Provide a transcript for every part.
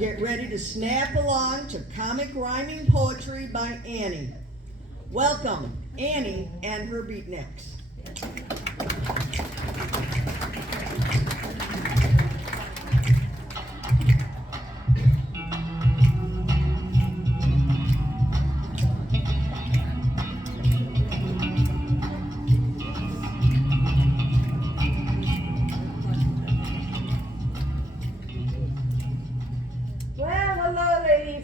Get ready to snap along to comic rhyming poetry by Annie. Welcome, Annie and her Beatniks.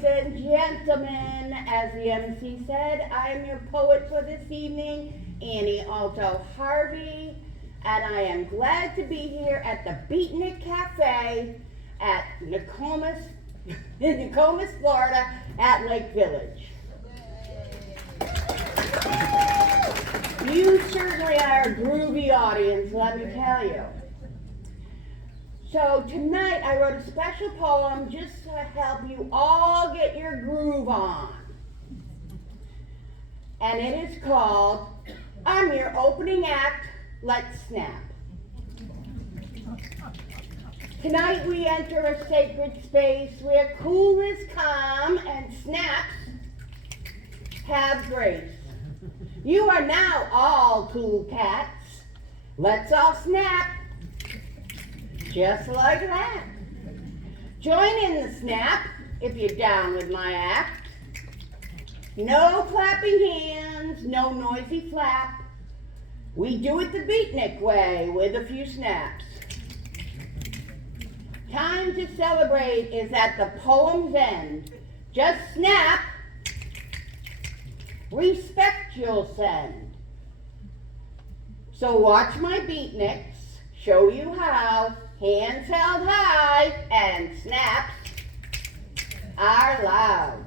And gentlemen, as the MC said, I am your poet for this evening, Annie Aalto-Harvey, and I am glad to be here at the Beatnik Cafe at Nokomis, in Nokomis, Florida, at Lake Village. You certainly are a groovy audience, let me tell you. So tonight I wrote a special poem just to help you all get your groove on. And it is called, I'm Your Opening Act, Let's Snap. Tonight we enter a sacred space where coolness calm and snaps have grace. You are now all cool cats. Let's all snap. Just like that. Join in the snap if you're down with my act. No clapping hands, no noisy flap. We do it the Beatnik way with a few snaps. Time to celebrate is at the poem's end. Just snap. Respect you'll send. So watch my Beatniks show you how. Hands held high and snaps are loud.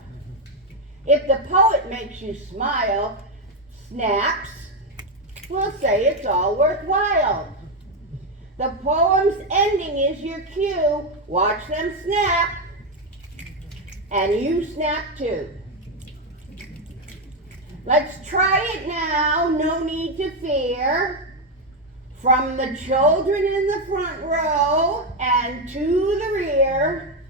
If the poet makes you smile, snaps, we'll say it's all worthwhile. The poem's ending is your cue. Watch them snap, and you snap too. Let's try it now, no need to fear. From the children in the front row and to the rear.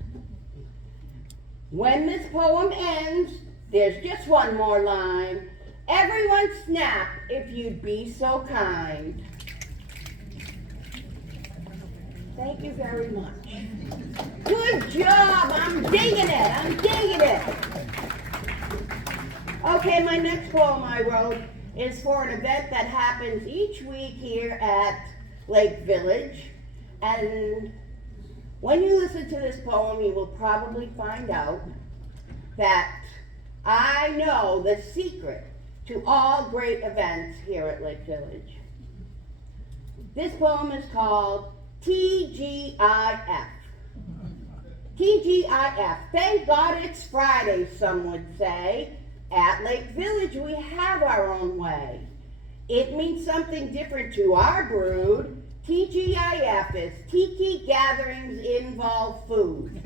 When this poem ends, there's just one more line. Everyone snap if you'd be so kind. Thank you very much. Good job, I'm digging it. Okay, my next poem I wrote is for an event that happens each week here at Lake Village. And when you listen to this poem, you will probably find out that I know the secret to all great events here at Lake Village. This poem is called TGIF. TGIF. Thank God it's Friday, some would say. At Lake Village, we have our own way. It means something different to our brood. TGIF is Tiki Gatherings Involve Food.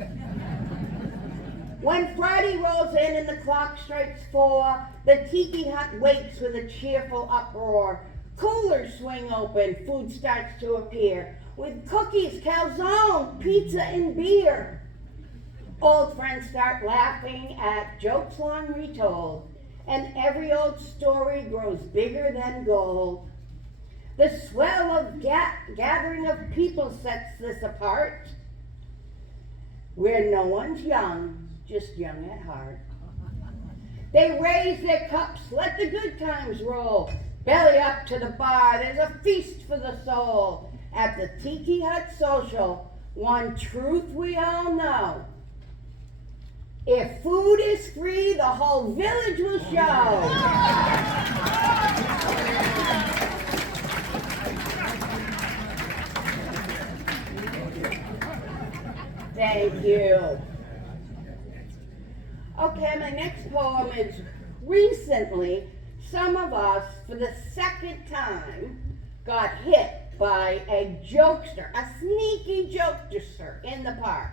When Friday rolls in and the clock strikes 4, the tiki hut wakes with a cheerful uproar. Coolers swing open, food starts to appear, with cookies, calzone, pizza, and beer. Old friends start laughing at jokes long retold, and every old story grows bigger than gold. The swell of gathering of people sets this apart, where no one's young, just young at heart. They raise their cups, let the good times roll. Belly up to the bar, there's a feast for the soul. At the Tiki Hut Social, one truth we all know. If food is free, the whole village will show. Thank you. Okay, my next poem is recently, some of us, for the second time, got hit by a jokester, a sneaky jokester in the park.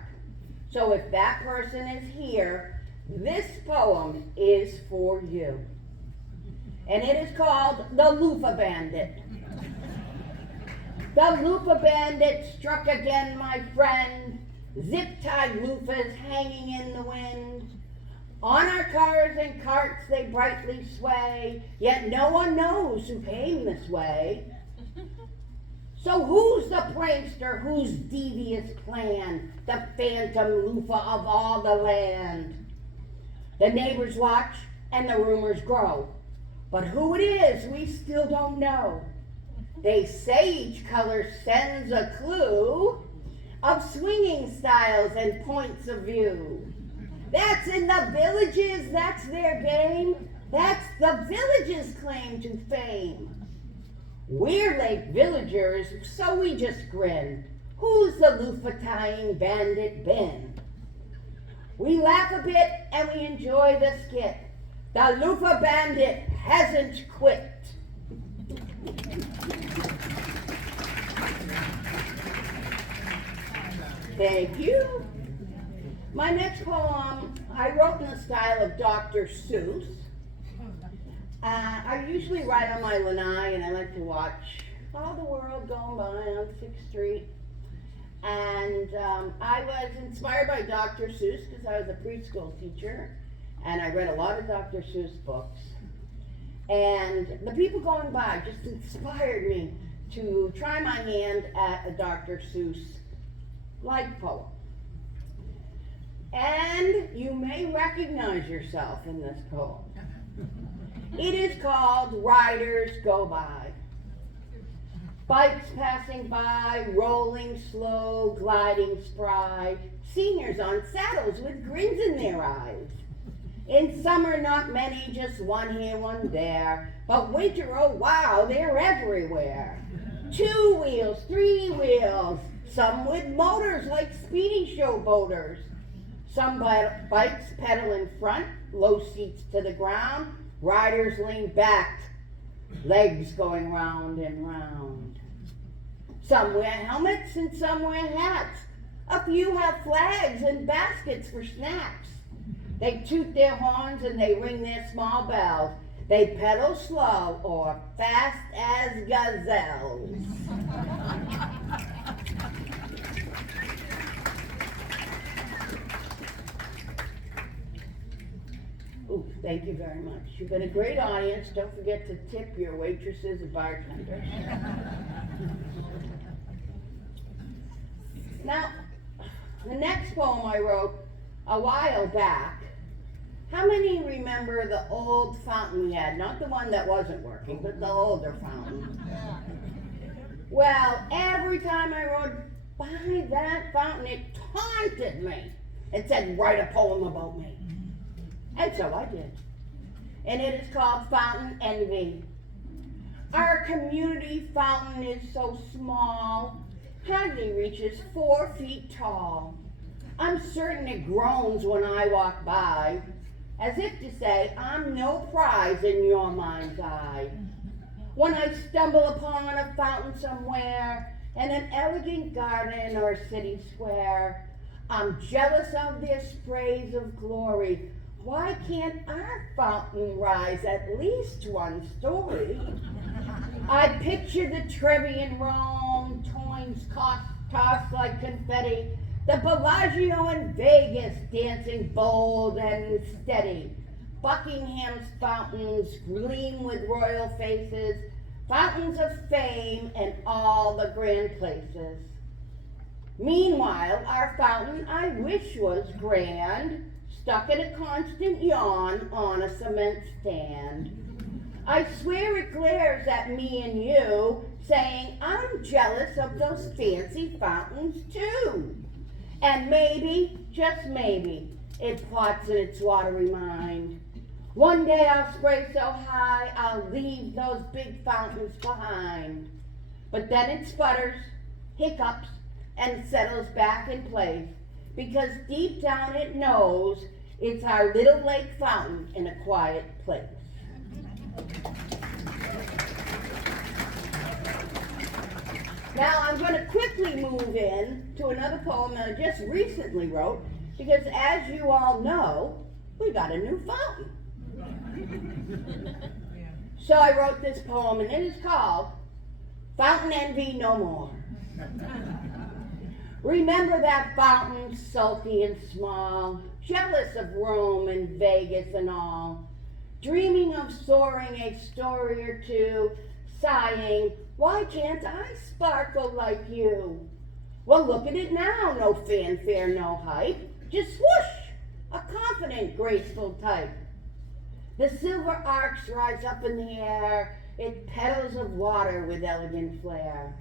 So if that person is here, this poem is for you. And it is called The Loofah Bandit. The Loofah Bandit struck again, my friend, zip-tied loofahs hanging in the wind. On our cars and carts they brightly sway, yet no one knows who came this way. So who's the prankster, whose devious plan, the phantom loofah of all the land? The neighbors watch and the rumors grow, but who it is we still don't know. They say each color sends a clue of swinging styles and points of view. That's in the villages, that's their game. That's the village's claim to fame. We're lake villagers, so we just grin. Who's the loofah-tying bandit been? We laugh a bit and we enjoy the skit. The loofah bandit hasn't quit. Thank you. My next poem I wrote in the style of Dr. Seuss. I usually ride on my lanai and I like to watch all the world going by on 6th Street. And I was inspired by Dr. Seuss because I was a preschool teacher and I read a lot of Dr. Seuss books. And the people going by just inspired me to try my hand at a Dr. Seuss-like poem. And you may recognize yourself in this poem. It is called Riders Go By. Bikes passing by, rolling slow, gliding spry, seniors on saddles with grins in their eyes. In summer, not many, just one here, one there. But winter, oh wow, they're everywhere. 2 wheels, 3 wheels, some with motors like speedy show boaters. Some bikes pedal in front, low seats to the ground, riders lean back, legs going round and round. Some wear helmets and some wear hats. A few have flags and baskets for snacks. They toot their horns and they ring their small bells. They pedal slow or fast as gazelles. Ooh, thank you very much. You've been a great audience. Don't forget to tip your waitresses and bartenders. Now, the next poem I wrote a while back. How many remember the old fountain we had? Not the one that wasn't working, but the older fountain. Well, every time I rode by that fountain, it taunted me. It said, write a poem about me. And so I did. And it is called Fountain Envy. Our community fountain is so small, hardly reaches 4 feet tall. I'm certain it groans when I walk by, as if to say, I'm no prize in your mind's eye. When I stumble upon a fountain somewhere, in an elegant garden or city square, I'm jealous of their sprays of glory. Why can't our fountain rise at least 1 story? I picture the Trevi in Rome, coins tossed like confetti, the Bellagio in Vegas dancing bold and steady. Buckingham's fountains gleam with royal faces, fountains of fame and all the grand places. Meanwhile, our fountain I wish was grand, stuck in a constant yawn on a cement stand. I swear it glares at me and you, saying I'm jealous of those fancy fountains too. And maybe, just maybe, it plots in its watery mind. One day I'll spray so high, I'll leave those big fountains behind. But then it sputters, hiccups, and settles back in place, because deep down it knows it's our little lake fountain in a quiet place. Now I'm going to quickly move in to another poem that I just recently wrote, because as you all know, we got a new fountain. So I wrote this poem, and it is called Fountain Envy No More. Remember that fountain, sulky and small, jealous of Rome and Vegas and all, dreaming of soaring a story or two, sighing, why can't I sparkle like you? Well, look at it now, no fanfare, no hype, just swoosh, a confident, graceful type. The silver arcs rise up in the air, it petals of water with elegant flair.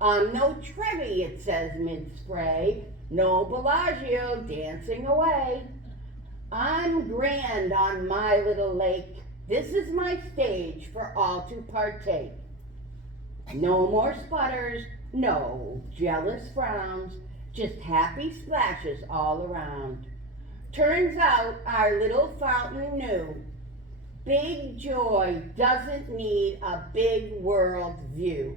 No Trevi, it says mid-spray, no Bellagio dancing away. I'm grand on my little lake, this is my stage for all to partake. No more sputters, no jealous frowns, just happy splashes all around. Turns out our little fountain knew, big joy doesn't need a big world view.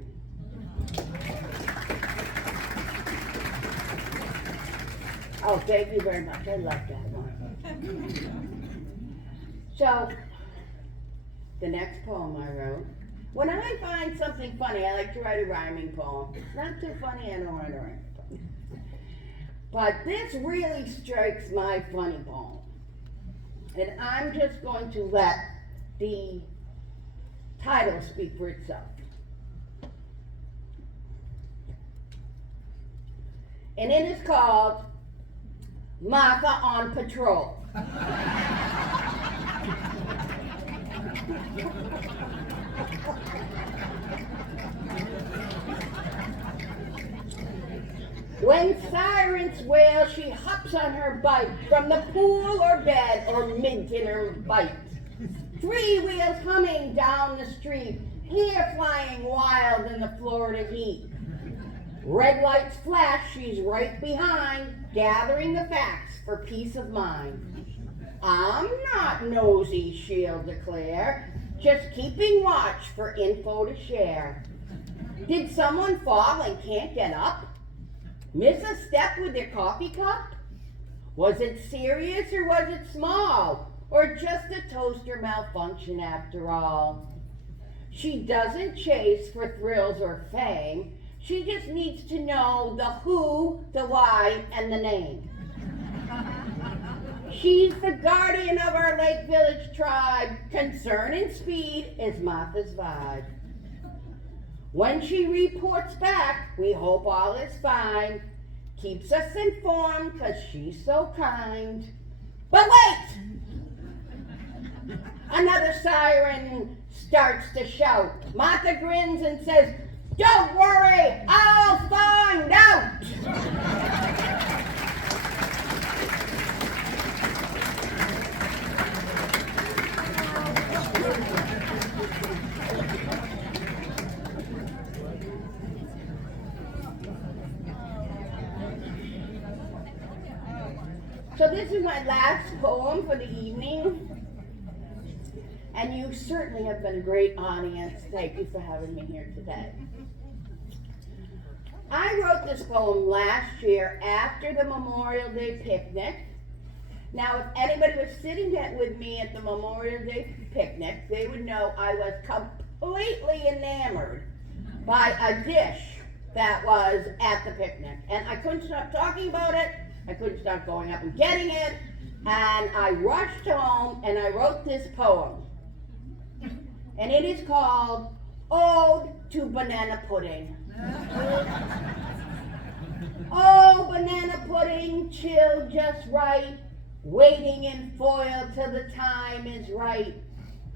Oh, thank you very much. I love that one. So, the next poem I wrote. When I find something funny, I like to write a rhyming poem. Not too funny, I don't write a rhyming poem. But this really strikes my funny poem. And I'm just going to let the title speak for itself. And it is called Martha on Patrol. When sirens wail, she hops on her bike from the pool or bed or mid-dinner bite. 3 wheels humming down the street, hair flying wild in the Florida heat. Red lights flash, she's right behind, gathering the facts for peace of mind. I'm not nosy, she'll declare, just keeping watch for info to share. Did someone fall and can't get up? Miss a step with their coffee cup? Was it serious or was it small? Or just a toaster malfunction after all? She doesn't chase for thrills or fame. She just needs to know the who, the why, and the name. She's the guardian of our Lake Village tribe. Concern and speed is Martha's vibe. When she reports back, we hope all is fine. Keeps us informed because she's so kind. But wait! Another siren starts to shout. Martha grins and says, don't worry, I'll find out! So this is my last poem for the evening. And you certainly have been a great audience. Thank you for having me here today. I wrote this poem last year after the Memorial Day picnic. Now, if anybody was sitting with me at the Memorial Day picnic, they would know I was completely enamored by a dish that was at the picnic. And I couldn't stop talking about it. I couldn't stop going up and getting it. And I rushed home and I wrote this poem. And it is called Ode to Banana Pudding. Oh, banana pudding, chilled just right, waiting in foil till the time is right.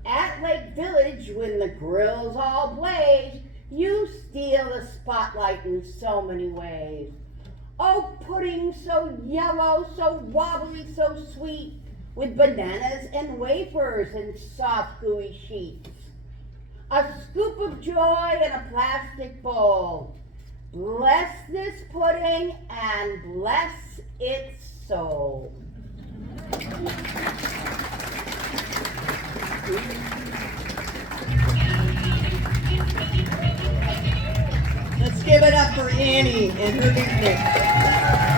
At Lake Village, when the grills all blaze, you steal the spotlight in so many ways. Oh, pudding so yellow, so wobbly, so sweet, with bananas and wafers and soft gooey sheets. A scoop of joy in a plastic bowl. Bless this pudding and bless its soul. Let's give it up for Annie and her Beatniks.